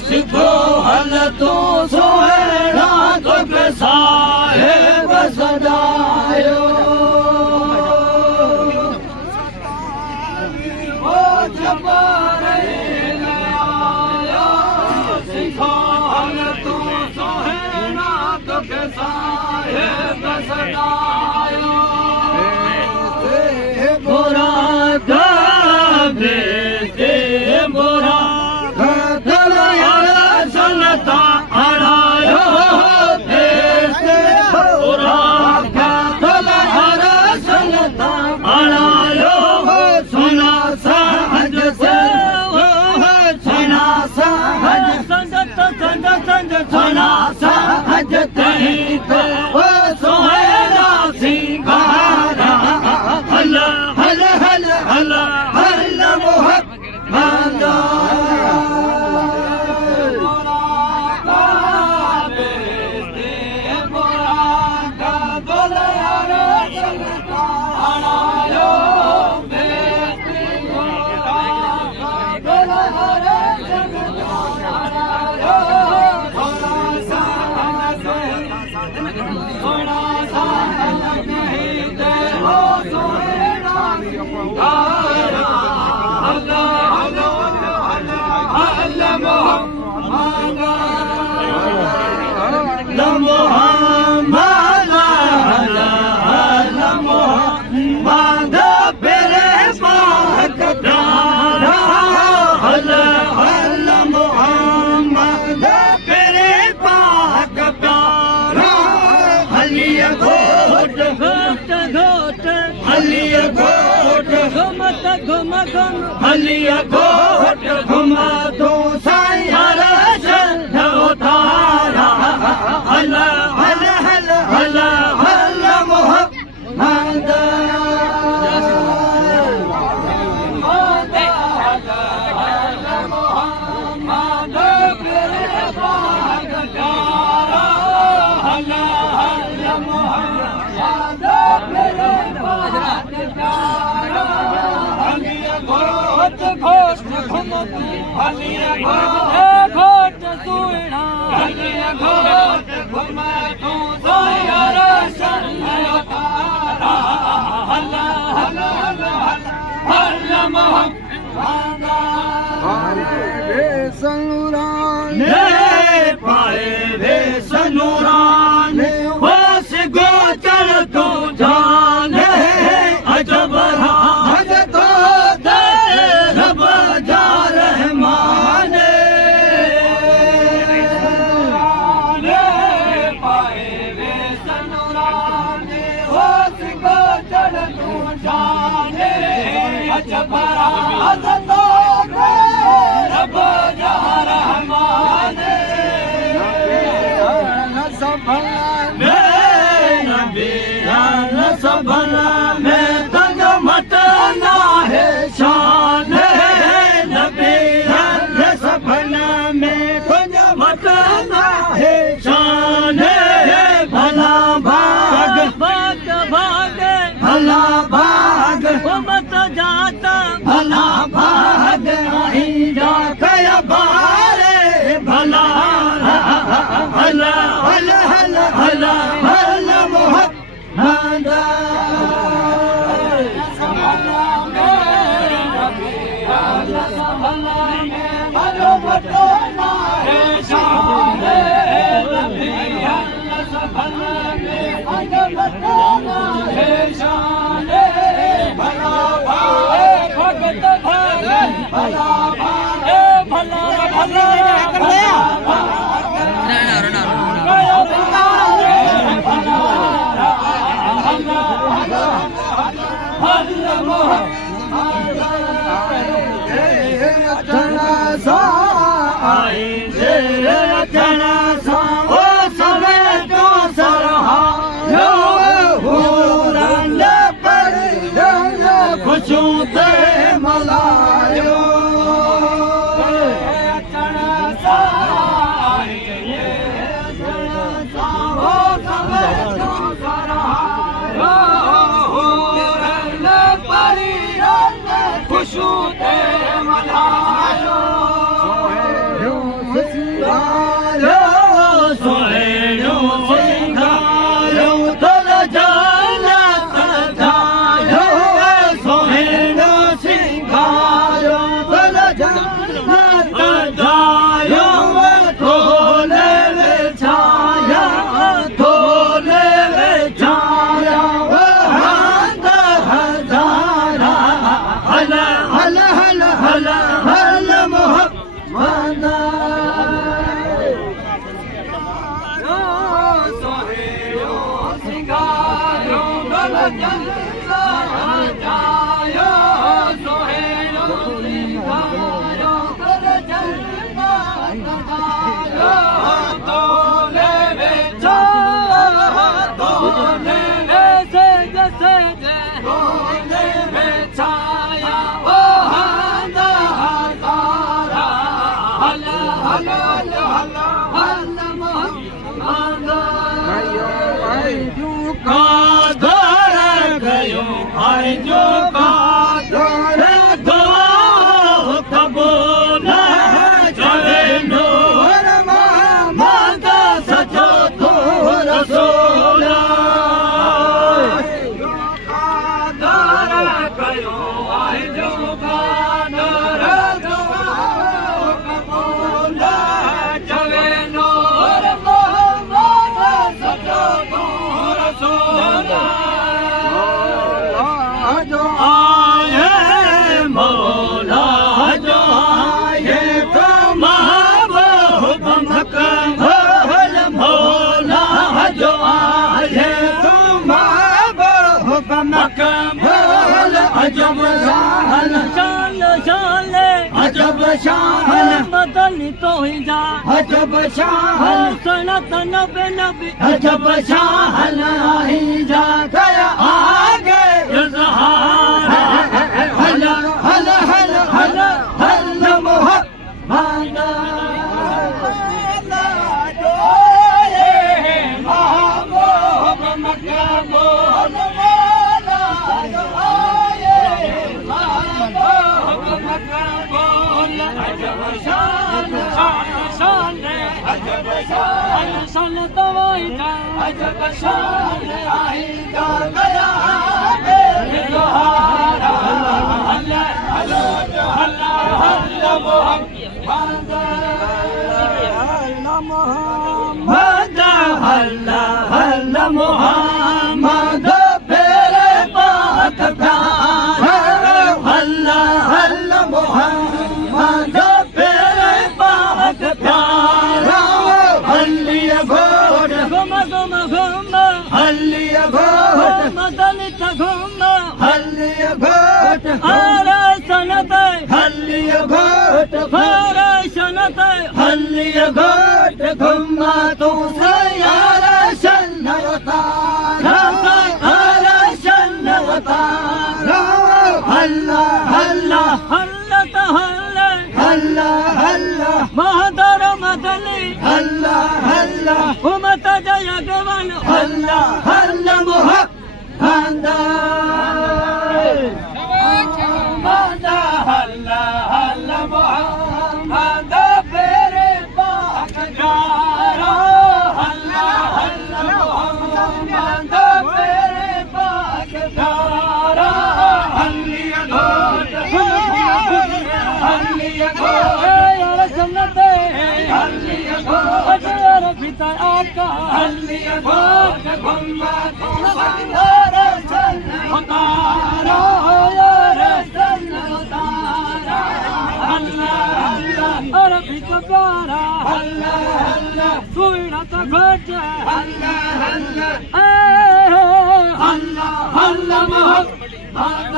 सिखो हल तू सुहिणा तोखे साहिब सजायो ओ जबार सिखो हल तू सुहिणा तोखे साहिब सजायो बुरा सहज कहीं तो वो सोहेला सिंगारा हल हल हल हल हल मोहब्बत हलिया घोट घुमा तू साईं हर शो तारा हल हल हल हल हल मोहम्मद घोट सुहिणा घोट घुमा तू साईं हल हल हल हल मोहम्मद सनूरान पाए रे सनूरान बस गोचर तू जान अजब सबला में तंग मटना है शान नबी सबला में तंग मटना है शान भला भाग भाग भाग भला भाग मत जाता भला भाग नहीं जाता बारे भला हल हल हल हल हल मोहम्मद मलायो अजब शान शान शान अजब शान मदनी तो ही जा अजब शान सनातन नबी अजब शान ही जा गया आगे इज़हार हल हल हल हल हल मोहम्मद शान दवाई जा अजब शान आई जा गया इज़हार हल हल हल हल मोहम्मद हल हल मोहम्मद तेरे पाक प्यार हल हल मोहम्मद तेरे पाक प्यार हल्लिया घोट घुम घुम घुम हल्लिया घोट मदनित घुम हल्लिया घोट आरा सनत हल्लिया घोट फारा सनत हल्लिया घोट घुमा तू सयारा शन्नवतारा सयारा शन्नवतारा हल्ला हल्ला हल्लत हल्ला हल्ला हल्ला महदर मदनी हल्ला हल्ला उमत जय गवन हल्ला हल्ला मोहम्मद हल्ला हल्ला मोहम्मद तेरे पाक प्यारा हल्ला हल्ला मोहम्मद तेरे पाक प्यारा हल्लिया घोट हल्लिया घोट यार सुनते हल्लिया घोट यार भीतर आका हल्लिया घोट घुमा तू संहार उतारा यार उतारा हल्ला हल्ला अरबी का प्यारा हल्ला हल्ला सुईना का घोट हल्ला हल्ला हल्ला हल्ला मोहम्मद